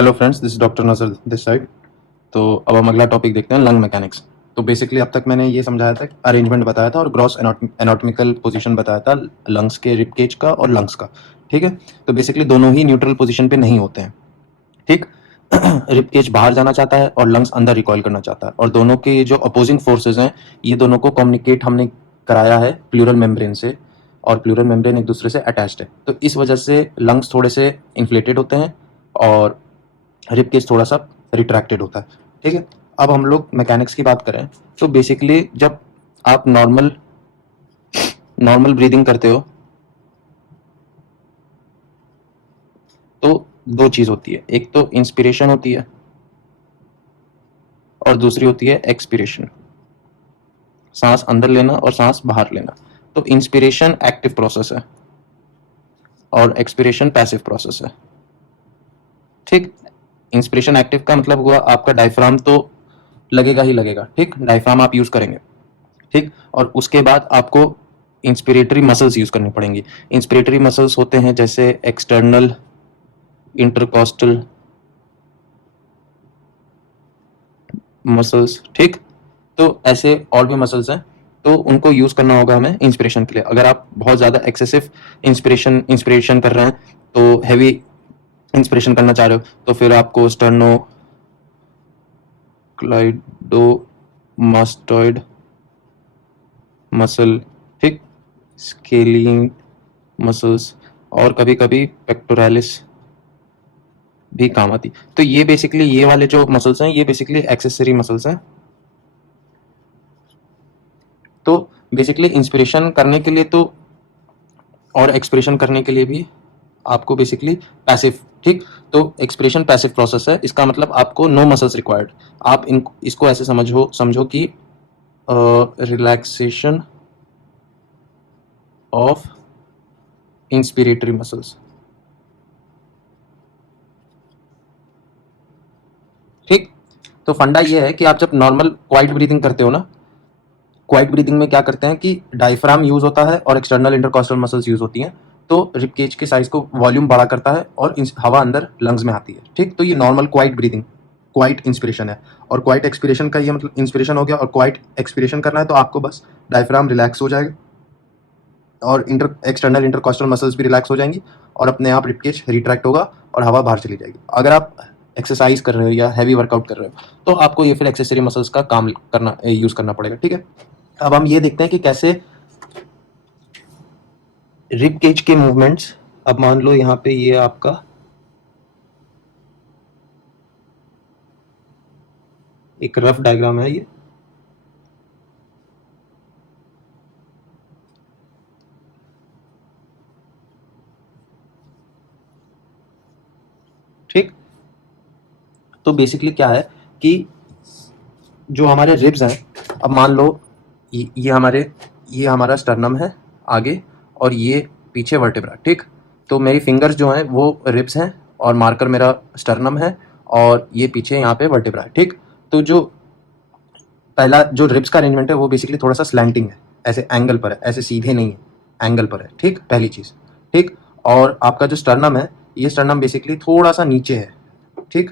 Hello friends, this is doctor नजर this side. तो अब हम अगला टॉपिक देखते हैं, लंग मैकेनिक्स। तो बेसिकली अब तक मैंने ये समझाया था, अरेंजमेंट बताया था और ग्रॉस एनाटॉमिकल पोजीशन बताया था लंग्स के, रिब केज का और लंग्स का। ठीक है। तो बेसिकली दोनों ही न्यूट्रल पोजीशन पे नहीं होते हैं। ठीक। रिब केज बाहर जाना चाहता है और लंग्स अंदर रिकॉइल करना चाहता है, और दोनों के जो अपोजिंग फोर्सेज हैं, ये दोनों को कम्युनिकेट हमने कराया है प्लूरल मेम्ब्रेन से, और प्लूरल मेम्ब्रेन एक दूसरे से अटैच्ड है। तो इस वजह से लंग्स थोड़े से इन्फ्लेटेड होते हैं और रिब केज थोड़ा सा रिट्रैक्टेड होता है। ठीक है। अब हम लोग मैकेनिक्स की बात करें तो बेसिकली जब आप नॉर्मल नॉर्मल ब्रीदिंग करते हो तो दो चीज होती है, एक तो इंस्पिरेशन होती है और दूसरी होती है एक्सपिरेशन, सांस अंदर लेना और सांस बाहर लेना। तो इंस्पिरेशन एक्टिव प्रोसेस है और एक्सपिरेशन पैसिव प्रोसेस है। ठीक। इंस्पिरेशन एक्टिव का मतलब हुआ आपका डायफ्राम तो लगेगा ही लगेगा। ठीक, डायफ्राम आप यूज करेंगे। ठीक। और उसके बाद आपको इंस्पिरेटरी मसल्स यूज करनी पड़ेंगी। इंस्पिरेटरी मसल्स होते हैं जैसे एक्सटर्नल इंटरकॉस्टल मसल्स। ठीक। तो ऐसे और भी मसल्स हैं, तो उनको यूज करना होगा हमें इंस्पिरेशन के लिए। अगर आप बहुत ज्यादा एक्सेसिव इंस्पिरेशन कर रहे हैं, तो हैवी इंस्पिरेशन करना चाह रहे हो, तो फिर आपको स्टर्नो क्लाइडोमास्टॉइड मसल, ठीक, स्केलिंग मसल्स, और कभी कभी पेक्टोरालिस भी काम आती। तो ये बेसिकली ये वाले जो मसल्स हैं, ये बेसिकली एक्सेसरी मसल्स हैं। तो बेसिकली इंस्पिरेशन करने के लिए तो और एक्सप्रेशन करने के लिए भी आपको बेसिकली पैसिव, ठीक, तो एक्सप्रेशन पैसिव प्रोसेस है। इसका मतलब आपको नो मसल्स रिक्वायर्ड। आप इसको ऐसे समझो कि रिलैक्सेशन ऑफ इंस्पिरेटरी मसल्स। ठीक। तो फंडा ये है कि आप जब नॉर्मल क्वाइट ब्रीदिंग करते हो ना, क्वाइट ब्रीदिंग में क्या करते हैं कि डायफ्राम यूज होता है और एक्सटर्नल इंटरकॉस्टल मसल्स यूज होती हैं। तो रिब केज के साइज को वॉल्यूम बड़ा करता है और हवा अंदर लंग्स में आती है। ठीक। तो ये normal quite breathing, quite inspiration है। और क्वाइट एक्सपिरेशन का ये मतलब इंस्पिरेशन हो गया, और क्वाइट एक्सपिरेशन करना है तो आपको बस डायफ्राम रिलैक्स हो जाएगा और एक्सटर्नल इंटरकॉस्टल मसल्स भी रिलैक्स हो जाएंगी, और अपने आप रिब केज रिट्रैक्ट होगा और हवा बाहर चली जाएगी। अगर आप एक्सरसाइज कर रहे हो या हैवी वर्कआउट कर रहे हो, तो आपको ये फिर एक्सेसरी मसल्स का काम करना यूज करना पड़ेगा। ठीक है। अब हम ये देखते हैं कि कैसे रिब केज के मूवमेंट्स। अब मान लो यहाँ पे ये आपका एक रफ डायग्राम है ये। ठीक। तो बेसिकली क्या है कि जो हमारे रिब्स हैं, अब मान लो ये हमारा स्टर्नम है आगे, और ये पीछे वर्टेब्रा। ठीक। तो मेरी फिंगर्स जो हैं वो रिब्स हैं, और मार्कर मेरा स्टर्नम है, और ये पीछे यहाँ पे वर्टेब्रा है। ठीक। तो जो पहला जो रिब्स का अरेंजमेंट है वो बेसिकली थोड़ा सा स्लैंटिंग है, ऐसे एंगल पर है, ऐसे सीधे नहीं है, एंगल पर है। ठीक, पहली चीज। ठीक। और आपका जो स्टर्नम है, ये स्टर्नम बेसिकली थोड़ा सा नीचे है। ठीक।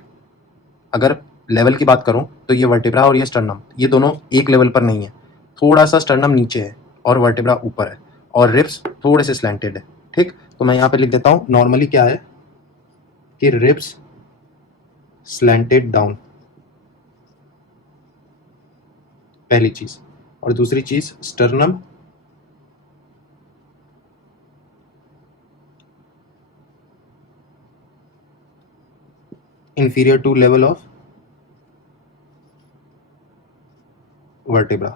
अगर लेवल की बात करूं तो ये वर्टेब्रा और ये स्टर्नम, ये दोनों एक लेवल पर नहीं है। थोड़ा सा स्टर्नम नीचे है और वर्टेब्रा ऊपर है, और रिब्स थोड़े से स्लैंटेड है। ठीक। तो मैं यहाँ पे लिख देता हूँ, नॉर्मली क्या है कि रिब्स स्लैंटेड डाउन, पहली चीज। और दूसरी चीज, sternum inferior to level of vertebra।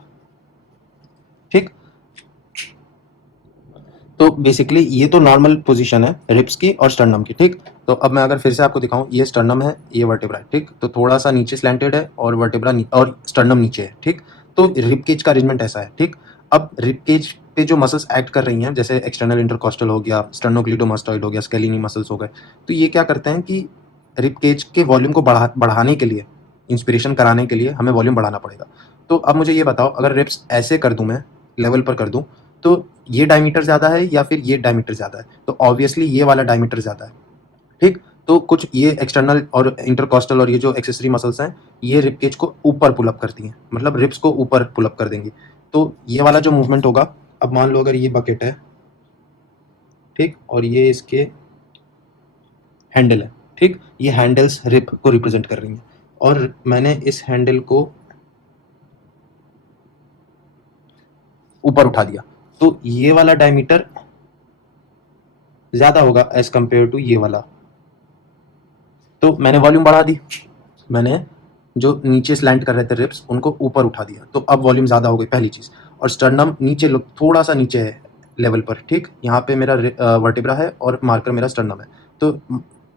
ठीक। तो बेसिकली ये तो नॉर्मल पोजीशन है रिब्स की और स्टर्नम की। ठीक। तो अब मैं अगर फिर से आपको दिखाऊं, ये स्टर्नम है, ये वर्टेब्रा है। ठीक। तो थोड़ा सा नीचे स्लैंटेड है और वर्टेब्रा और स्टर्नम नीचे है। ठीक। तो रिब केज का अरेंजमेंट ऐसा है। ठीक। अब रिब केज पे जो मसल्स एक्ट कर रही हैं, जैसे एक्सटर्नल इंटरकॉस्टल हो गया, स्टर्नोक्लिटोमास्टॉइड हो गया, स्केलिनी मसल्स हो गए, तो ये क्या करते हैं कि रिब केज के वॉल्यूम को बढ़ाने के लिए, इंस्पिरेशन कराने के लिए हमें वॉल्यूम बढ़ाना पड़ेगा। तो अब मुझे ये बताओ, अगर रिब्स ऐसे कर दूं, मैं लेवल पर कर दूं, तो ये डायमीटर ज़्यादा है या फिर ये डायमीटर ज़्यादा है? तो ऑब्वियसली ये वाला डायमीटर ज़्यादा है। ठीक। तो कुछ ये एक्सटर्नल और इंटरकॉस्टल और ये जो एक्सेसरी मसल्स हैं, ये रिब केज को ऊपर पुल अप करती हैं, मतलब रिब्स को ऊपर पुल अप कर देंगी। तो ये वाला जो मूवमेंट होगा, अब मान लो अगर ये बकेट है, ठीक, और ये इसके हैंडल है, ठीक, ये हैंडल्स रिब को रिप्रेजेंट कर रही हैं, और मैंने इस हैंडल को ऊपर उठा दिया, तो ये वाला डायमीटर ज्यादा होगा एज कंपेयर टू ये वाला। तो मैंने वॉल्यूम बढ़ा दी, मैंने जो नीचे स्लैंट कर रहे थे रिब्स उनको ऊपर उठा दिया, तो अब वॉल्यूम ज़्यादा हो गई पहली चीज़। और स्टर्नम नीचे थोड़ा सा नीचे है लेवल पर, ठीक, यहाँ पे मेरा वर्टिब्रा है और मार्कर मेरा स्टर्नम है, तो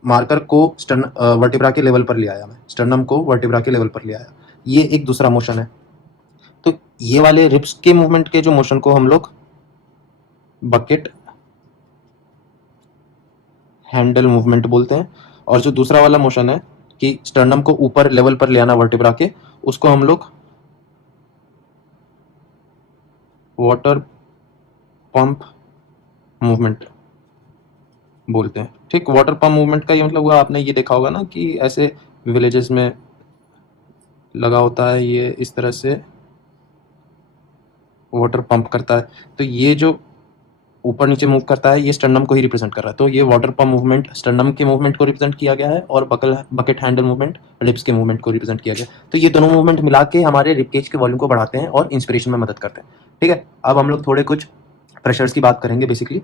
मार्कर को वर्टिब्रा के लेवल पर ले आया मैं, स्टर्नम को वर्टिब्रा के लेवल पर ले आया, ये एक दूसरा मोशन है। तो ये वाले रिब्स के मूवमेंट के जो मोशन को हम लोग बकेट हैंडल मूवमेंट बोलते हैं, और जो दूसरा वाला मोशन है कि स्टर्नम को ऊपर लेवल पर ले आना वर्टिब्रा के, उसको हम लोग वाटर पंप मूवमेंट बोलते हैं, ठीक। वाटर पंप मूवमेंट का ये मतलब हुआ, आपने ये देखा होगा ना कि ऐसे विलेजेस में लगा होता है, ये इस तरह से वाटर पंप करता है, तो ये जो ऊपर नीचे मूव करता है ये स्टर्नम को ही रिप्रेजेंट कर रहा है। तो ये वाटर पंप मूवमेंट स्टर्नम के मूवमेंट को रिप्रेजेंट किया गया है, और बकेट हैंडल मूवमेंट रिब्स के मूवमेंट को रिप्रेजेंट किया गया। तो ये दोनों मूवमेंट मिला के हमारे रिब केज के वॉल्यूम को बढ़ाते हैं और इंस्पिरेशन में मदद करते हैं, ठीक है। अब हम लोग थोड़े कुछ प्रेशर्स की बात करेंगे। बेसिकली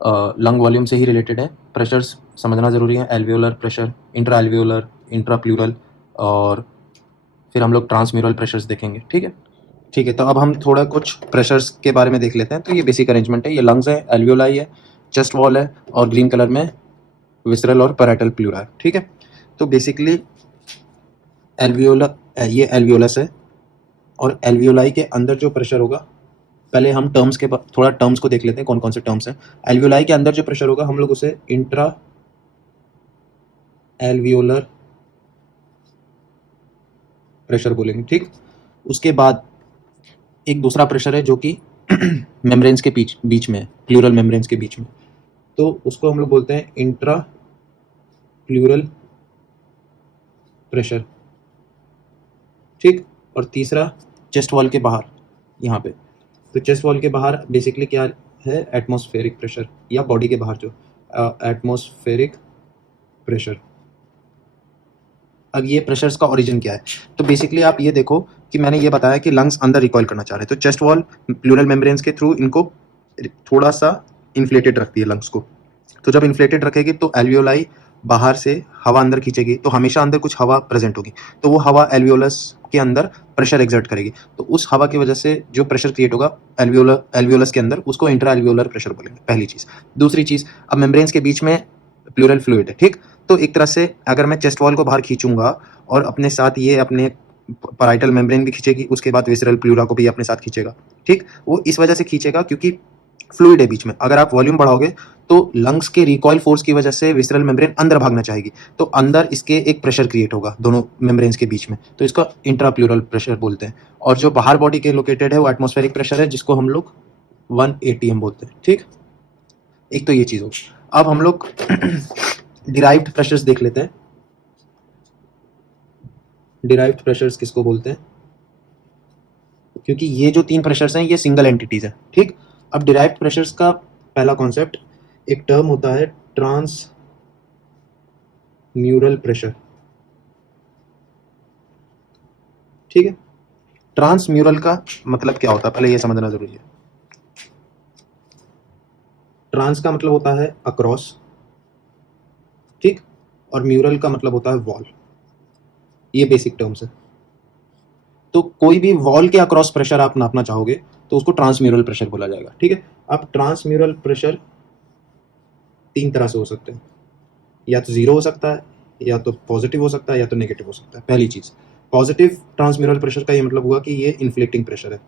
लंग वॉल्यूम से ही रिलेटेड है, प्रेशर्स समझना ज़रूरी है। Alveolar pressure, intra alveolar, intra plural, और फिर हम लोग ट्रांसम्यूरल प्रेशर्स देखेंगे, ठीक है। ठीक है, तो अब हम थोड़ा कुछ प्रेशर्स के बारे में देख लेते हैं। तो ये बेसिक अरेंजमेंट है, ये लंग्स है, एल्वियोलाई है, चेस्ट वॉल है, और ग्रीन कलर में विसरल और पैराइटल प्लूरा है, ठीक है। तो बेसिकली एल्वियोलर, ये एल्वियोलस है, और एल्वियोलाई के अंदर जो प्रेशर होगा, पहले हम टर्म्स के थोड़ा टर्म्स को देख लेते हैं, कौन कौन से टर्म्स हैं। एल्वियोलाई के अंदर जो प्रेशर होगा हम लोग उसे इंट्रा एल्वियोलर प्रेशर बोलेंगे, ठीक। उसके बाद एक दूसरा प्रेशर है जो कि मेम्ब्रेन्स के बीच में है, प्लूरल मेम्ब्रेन्स के बीच में, तो उसको हम लोग बोलते हैं इंट्रा प्लूरल प्रेशर, ठीक। और तीसरा चेस्ट वॉल के बाहर, यहाँ पे, तो चेस्ट वॉल के बाहर बेसिकली क्या है, एटमॉस्फेरिक प्रेशर, या बॉडी के बाहर जो एटमॉस्फेरिक प्रेशर। अब ये प्रेशर्स का ओरिजिन क्या है, तो बेसिकली आप ये देखो कि मैंने ये बताया कि लंग्स अंदर रिकॉइल करना चाह रहे हैं, तो चेस्ट वॉल प्लूरल मेम्ब्रेन्स के थ्रू इनको थोड़ा सा इन्फ्लेटेड रखती है लंग्स को। तो जब इन्फ्लेटेड रखेगी तो एल्वियोलाई बाहर से हवा अंदर खींचेगी, तो हमेशा अंदर कुछ हवा प्रेजेंट होगी, तो वो हवा एल्वियोलस के अंदर प्रेशर एक्सर्ट करेगी, तो उस हवा की वजह से जो प्रेशर क्रिएट होगा एल्वियोलस के अंदर, उसको इंट्रा एल्वियोलर प्रेशर बोलेंगे, पहली चीज़। दूसरी चीज़, अब मेम्ब्रेन्स के बीच में प्लूरल फ्लूइड है, ठीक, तो एक तरह से अगर मैं चेस्ट वॉल को बाहर खींचूंगा और अपने साथ ये अपने पैराइटल मेम्ब्रेन भी खींचेगी, उसके बाद विसरल प्लूरा को भी अपने साथ खींचेगा, ठीक। वो इस वजह से खींचेगा क्योंकि फ्लूइड है बीच में। अगर आप वॉल्यूम बढ़ाओगे तो लंग्स के रिकॉइल फोर्स की वजह से विसरल मेम्ब्रेन अंदर भागना चाहेगी, तो अंदर इसके एक प्रेशर क्रिएट होगा दोनों मेम्ब्रेन्स के बीच में, तो इसका इंट्राप्लूरल प्रेशर बोलते हैं। और जो बाहर बॉडी के लोकेटेड है वो एटमॉस्फेरिक प्रेशर है, जिसको हम लोग 1 atm बोलते हैं, ठीक। एक तो ये चीज़ होगी। अब हम लोग डिराइव्ड प्रेशर्स देख लेते हैं। डिराइव्ड प्रेशर्स किसको बोलते हैं, क्योंकि ये जो 3 प्रेशर्स हैं ये सिंगल एंटिटीज है, ठीक। अब डिराइव्ड प्रेशर्स का पहला कॉन्सेप्ट, एक टर्म होता है ट्रांस म्यूरल प्रेशर, ठीक है। ट्रांस म्यूरल का मतलब क्या होता है, पहले ये समझना जरूरी है। ट्रांस का मतलब होता है अक्रॉस, ठीक, और म्यूरल का मतलब होता है वॉल, ये बेसिक टर्म्स है। तो कोई भी वॉल के अक्रॉस प्रेशर आप नापना चाहोगे तो उसको ट्रांसम्यूरल प्रेशर बोला जाएगा, ठीक है। अब ट्रांसम्यूरल प्रेशर 3 तरह से हो सकते हैं, या तो 0 हो सकता है, या तो पॉजिटिव हो सकता है, या तो नेगेटिव हो सकता है। पहली चीज, पॉजिटिव ट्रांसम्यूरल प्रेशर का ये मतलब हुआ कि ये इन्फ्लेटिंग प्रेशर है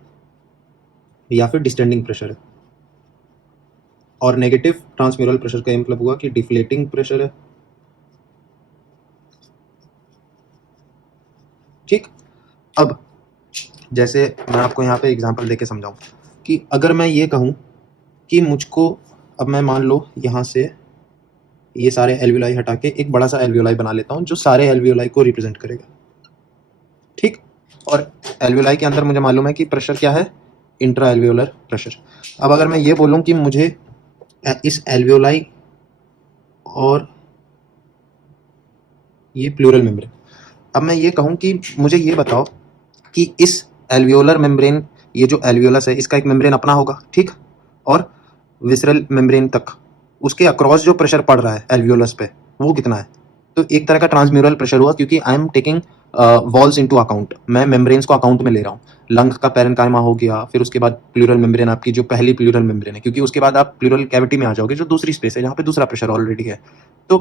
या फिर डिस्टेंडिंग प्रेशर है, और नेगेटिव ट्रांसम्यूरल प्रेशर का ये मतलब हुआ कि डिफ्लेटिंग प्रेशर है, ठीक। अब जैसे मैं आपको यहाँ पे एग्जांपल देके समझाऊं कि अगर मैं ये कहूँ कि मुझको, अब मैं मान लो यहाँ से ये सारे एल्वियोलाई हटा के एक बड़ा सा एल्वियोलाई बना लेता हूँ जो सारे एल्वियोलाई को रिप्रेजेंट करेगा, ठीक। और एल्वियोलाई के अंदर मुझे मालूम है कि प्रेशर क्या है, इंट्रा एल्वियोलर प्रेशर। अब अगर मैं ये बोलूँ कि मुझे इस एल्वियोलाई और ये प्लूरल मेम्ब्रेन, अब मैं ये कहूँ कि मुझे ये बताओ कि इस एल्वियोलर मेम्ब्रेन, ये जो एल्वियोलस है इसका एक मेम्ब्रेन अपना होगा, ठीक, और विसरल मेम्ब्रेन तक उसके अक्रॉस जो प्रेशर पड़ रहा है एल्वियोलस पे वो कितना है। तो एक तरह का ट्रांसम्यूरल प्रेशर हुआ, क्योंकि I am taking walls into account, मैं मेम्ब्रेन्स को अकाउंट में ले रहा हूँ। लंग का पैरेन्काइमा हो गया, फिर उसके बाद प्लूरल मेम्ब्रेन, आपकी जो पहली प्लूरल मेम्ब्रेन है, क्योंकि उसके बाद आप प्लूरल कैविटी में आ जाओगे जो दूसरी स्पेस है जहाँ पे दूसरा प्रेशर ऑलरेडी है। तो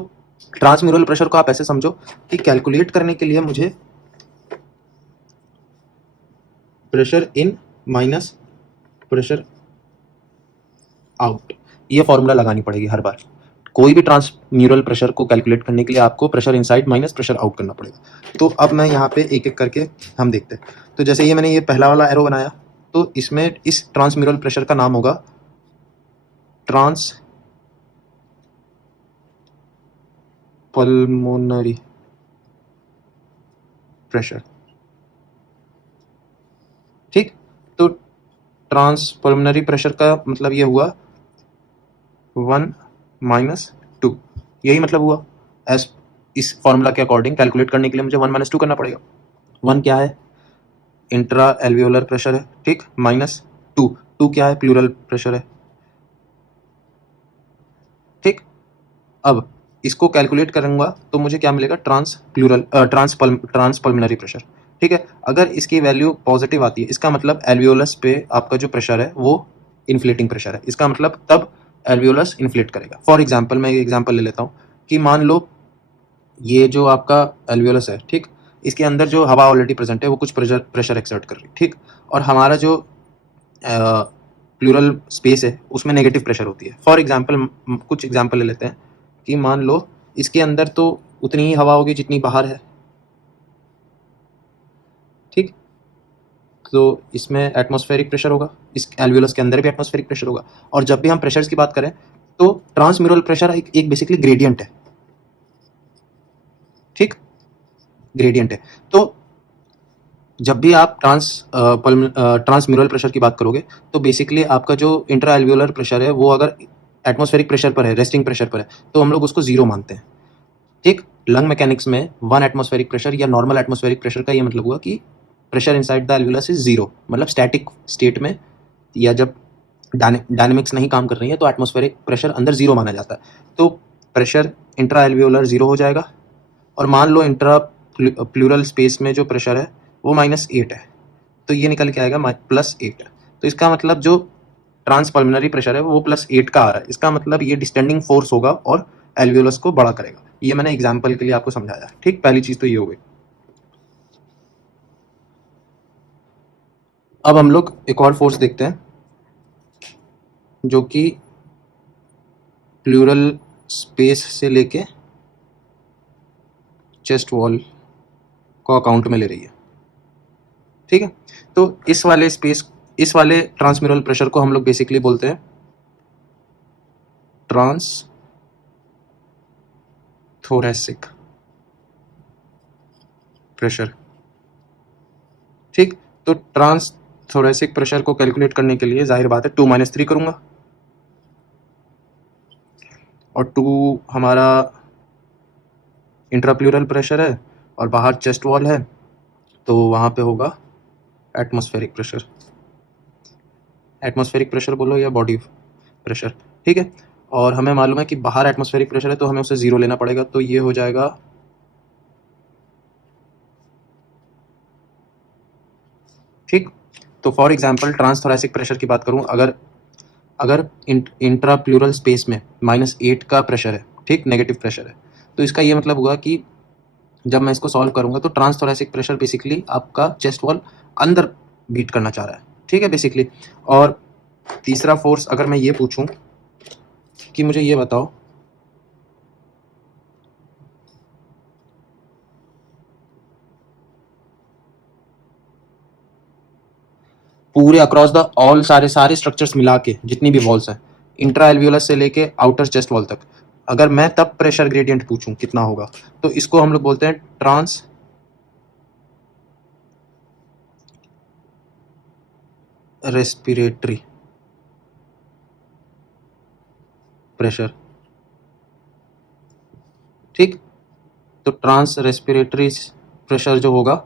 ट्रांसम्यूरल प्रेशर को आप ऐसे समझो कि कैलकुलेट करने के लिए मुझे pressure in minus pressure out ये फॉर्मूला लगानी पड़ेगी हर बार। कोई भी ट्रांसम्यूरल प्रेशर को कैलकुलेट करने के लिए आपको pressure inside minus pressure out करना पड़ेगा। तो अब मैं यहाँ पे एक एक करके हम देखते हैं। तो जैसे ये मैंने ये पहला वाला एरो बनाया, तो इसमें इस ट्रांसम्यूरल प्रेशर का नाम होगा ट्रांस पल्मोनरी प्रेशर, ठीक। तो ट्रांस पल्मोनरी प्रेशर का मतलब ये हुआ 1 माइनस 2, यही मतलब हुआ। एस इस फॉर्मूला के अकॉर्डिंग कैलकुलेट करने के लिए मुझे 1 माइनस 2 करना पड़ेगा। 1 क्या है, इंट्रा एल्वियोलर प्रेशर है, ठीक, माइनस 2 क्या है, प्लूरल प्रेशर है, ठीक। अब इसको कैलकुलेट करूंगा तो मुझे क्या मिलेगा, ट्रांस पल्मोनरी प्रेशर, ठीक है। अगर इसकी वैल्यू पॉजिटिव आती है इसका मतलब एल्वियोलस पे आपका जो प्रेशर है वो इन्फ्लेटिंग प्रेशर है, इसका मतलब तब एल्वियोलस इन्फ्लेट करेगा। फॉर एग्जाम्पल मैं एक एग्जाम्पल ले लेता हूँ कि मान लो ये जो आपका एल्वियोलस है, ठीक, इसके अंदर जो हवा ऑलरेडी प्रेजेंट है वो कुछ प्रेशर एक्सर्ट कर रही है, ठीक, और हमारा जो प्लूरल स्पेस है उसमें नेगेटिव प्रेशर होती है। फॉर एग्जाम्पल कुछ एग्जाम्पल ले लेते हैं कि मान लो इसके अंदर तो उतनी ही हवा होगी जितनी बाहर है, ठीक। तो इसमें एटमॉस्फेरिक प्रेशर होगा, इस एल्वियोलस के अंदर भी एटमॉस्फेरिक प्रेशर होगा। और जब भी हम प्रेशर्स की बात करें तो ट्रांसम्यूरल प्रेशर एक बेसिकली ग्रेडियंट है, ठीक, ग्रेडियंट है। तो जब भी आप ट्रांसम्यूरल प्रेशर की बात करोगे तो बेसिकली आपका जो इंट्रा एल्वियोलर प्रेशर है वो अगर एटमॉस्फेरिक प्रेशर पर है, रेस्टिंग प्रेशर पर है, तो हम लोग उसको जीरो मानते हैं, ठीक। लंग मैकेनिक्स में 1 एटमॉस्फेरिक प्रेशर या नॉर्मल एटमॉस्फेरिक प्रेशर का ये मतलब हुआ कि pressure inside the alveolus is zero, मतलब स्टैटिक स्टेट में या जब डायनेमिक्स नहीं काम कर रही है तो एटमॉस्फेरिक प्रेशर अंदर जीरो माना जाता है। तो प्रेशर इंट्रा एल्वियोलर जीरो हो जाएगा, और मान लो इंट्रा प्लूरल स्पेस में जो प्रेशर है वो -8 है, तो ये निकल के आएगा +8। तो इसका मतलब जो ट्रांसपल्मोनरी प्रेशर है वो +8 का आ रहा है, इसका मतलब ये डिस्टेंडिंग फोर्स होगा और एल्वियोलस को बड़ा करेगा। ये मैंने एग्जाम्पल के लिए आपको समझाया, ठीक। पहली चीज तो ये हो गई। अब हम लोग एक और फोर्स देखते हैं जो कि प्लूरल स्पेस से लेके चेस्ट वॉल को अकाउंट में ले रही है, ठीक है। तो इस वाले ट्रांसम्यूरल प्रेशर को हम लोग बेसिकली बोलते हैं ट्रांस थोरैसिक प्रेशर, ठीक। तो ट्रांस थोरैसिक प्रेशर को कैलकुलेट करने के लिए जाहिर बात है 2 - 3 करूंगा, और 2 हमारा इंट्राप्लूरल प्रेशर है और बाहर चेस्ट वॉल है, तो वहाँ पे होगा एटमॉस्फेरिक प्रेशर। एटमॉस्फेरिक प्रेशर बोलो या बॉडी प्रेशर, ठीक है। और हमें मालूम है कि बाहर एटमॉस्फेरिक प्रेशर है तो हमें उसे जीरो लेना पड़ेगा, तो ये हो जाएगा ठीक। तो for example trans thoracic pressure की बात करूं, अगर अगर इंट्रा प्लूरल स्पेस में -8 का प्रेशर है, ठीक, नेगेटिव प्रेशर है, तो इसका ये मतलब हुआ कि जब मैं इसको सॉल्व करूंगा तो ट्रांस थोरैसिक प्रेशर बेसिकली आपका चेस्ट वॉल अंदर बीट करना चाह रहा है, ठीक है, बेसिकली। और तीसरा फोर्स अगर मैं ये पूछूं कि मुझे ये बताओ पूरे अक्रॉस द ऑल सारे स्ट्रक्चर्स मिला के जितनी भी वॉल्स हैं इंट्रा एल्वियोलस से लेके आउटर चेस्ट वॉल तक, अगर मैं तब प्रेशर ग्रेडियंट पूछूं कितना होगा, तो इसको हम लोग बोलते हैं ट्रांस रेस्पिरेटरी प्रेशर। ठीक, तो ट्रांस रेस्पिरेटरी प्रेशर जो होगा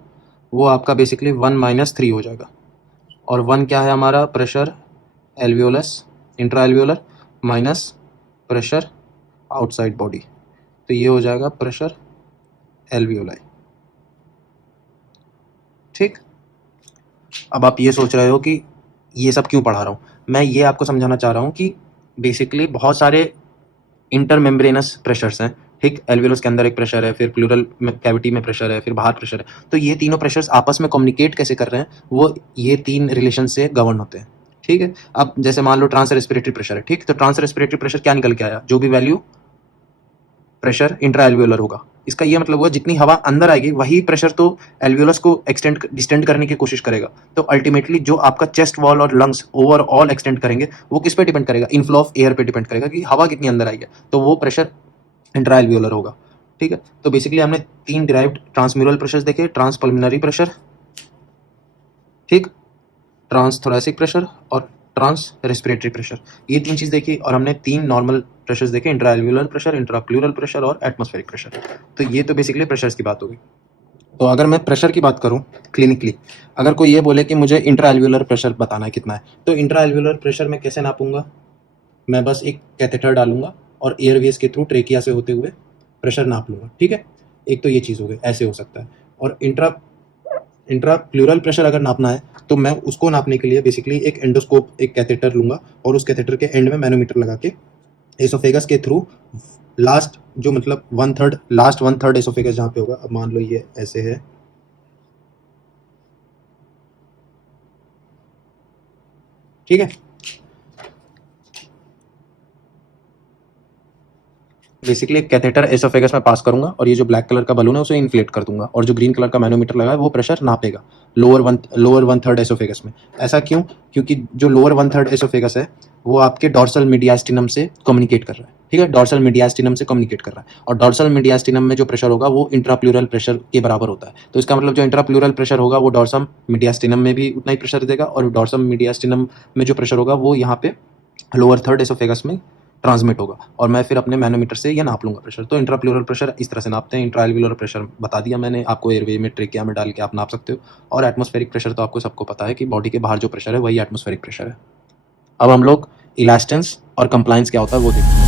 वो आपका बेसिकली 1 - 3 हो जाएगा। और 1 क्या है हमारा pressure alveolus intra alveolar minus pressure outside body, तो ये हो जाएगा प्रेशर एल्वियोलाई। ठीक, अब आप ये सोच रहे हो कि ये सब क्यों पढ़ा रहा हूँ। मैं ये आपको समझाना चाह रहा हूँ कि बेसिकली बहुत सारे इंटरमेम्ब्रेनस प्रेशर्स हैं। ठीक, एल्वियोलस के अंदर एक प्रेशर है, फिर प्लूरल कैविटी में प्रेशर है, फिर बाहर प्रेशर है। तो ये तीनों प्रेशर्स आपस में कम्युनिकेट कैसे कर रहे हैं, वो ये 3 रिलेशन से गवर्न होते हैं। ठीक है, अब जैसे मान लो ट्रांस रेस्पिरेटरी प्रेशर है। ठीक, तो ट्रांस रेस्पिरेटरी प्रेशर क्या निकल के आया, जो भी वैल्यू प्रेशर इंट्रा एल्वियोलर होगा। इसका ये मतलब हुआ जितनी हवा अंदर आएगी वही प्रेशर तो एल्वियोलस को डिस्टेंड करने की कोशिश करेगा। तो अल्टीमेटली जो आपका चेस्ट वॉल और लंग्स ओवरऑल एक्सटेंड करेंगे वो किस पे डिपेंड करेगा, इनफ्लो ऑफ एयर पे डिपेंड करेगा कि हवा कितनी अंदर आई है, तो वो प्रेशर इंट्रा एल्वियोलर होगा। ठीक है, तो बेसिकली हमने 3 डिराइव्ड ट्रांसम्यूरल प्रेशर देखे, ट्रांस पल्मोनरी प्रेशर, ठीक, ट्रांस थोरैसिक प्रेशर और ट्रांस रेस्पिरेटरी प्रेशर, ये 3 चीज़ देखी। और हमने 3 नॉर्मल प्रेशर्स देखे, intra alveolar pressure, intra plural pressure और एटमॉस्फेरिक प्रेशर। तो ये तो बेसिकली प्रेशर्स की बात होगी। तो अगर मैं प्रेशर की बात करूं क्लिनिकली, अगर कोई ये बोले कि मुझे इंट्रा एल्वियोलर प्रेशर बताना है कितना है, तो इंट्रा एल्वियोलर प्रेशर मैं कैसे नापूंगा, मैं बस एक कैथेटर डालूंगा और एयरवेज के थ्रू ट्रेकिया से होते हुए प्रेशर नाप लूंगा। ठीक है, एक तो ये चीज़ हो गई, ऐसे हो सकता है। और इंट्रा प्लूरल प्रेशर अगर नापना है तो मैं उसको नापने के लिए बेसिकली एक एंडोस्कोप, एक कैथेटर लूंगा और उस कैथेटर के एंड में मैनोमीटर लगा के एसोफेगस के थ्रू लास्ट जो मतलब 1/3 लास्ट 1/3 एसोफेगस जहाँ पे होगा, अब मान लो ये ऐसे है, ठीक है, बेसिकली एक कैथेटर एसोफेगस में पास करूंगा और ये जो ब्लैक कलर का बलून है उसे इन्फ्लेट कर दूंगा और जो ग्रीन कलर का मैनोमीटर लगा है वो प्रेशर नापेगा लोअर 1/3 एसोफेगस में। ऐसा क्यों, क्योंकि जो लोअर 1/3 एसोफेगस है वो आपके डॉर्सल मीडियास्टिनम से कम्युनिकेट कर रहा है। ठीक है, डॉर्सल मीडियास्टिनम से कम्युनिकेट कर रहा है और डॉर्सल मीडियास्टिनम में जो प्रेशर होगा वो इंट्राप्लूरल प्रेशर के बराबर होता है। तो इसका मतलब जो इंट्राप्लूरल प्रेशर होगा वो डॉर्सम मीडियास्टिनम में भी उतना ही प्रेशर देगा और डॉर्सम मीडियास्टिनम में जो प्रेशर होगा वो यहाँ पे लोअर 1/3 एसोफेगस में ट्रांसमिट होगा और मैं फिर अपने मैनोमीटर से ये नाप लूंगा प्रेशर। तो इंट्राप्लूरल प्रेशर इस तरह से नापते हैं। इंट्रा एल्वियोलर प्रेशर बता दिया मैंने आपको, एयरवे में ट्रेकिया में डाल के आप नाप सकते हो। और एटमॉस्फेरिक प्रेशर तो आपको सबको पता है कि बॉडी के बाहर जो प्रेशर है वही एटमॉस्फेरिक प्रेशर है। अब हम लोग इलास्टेंस और कंप्लायंस क्या होता है वो देखते हैं।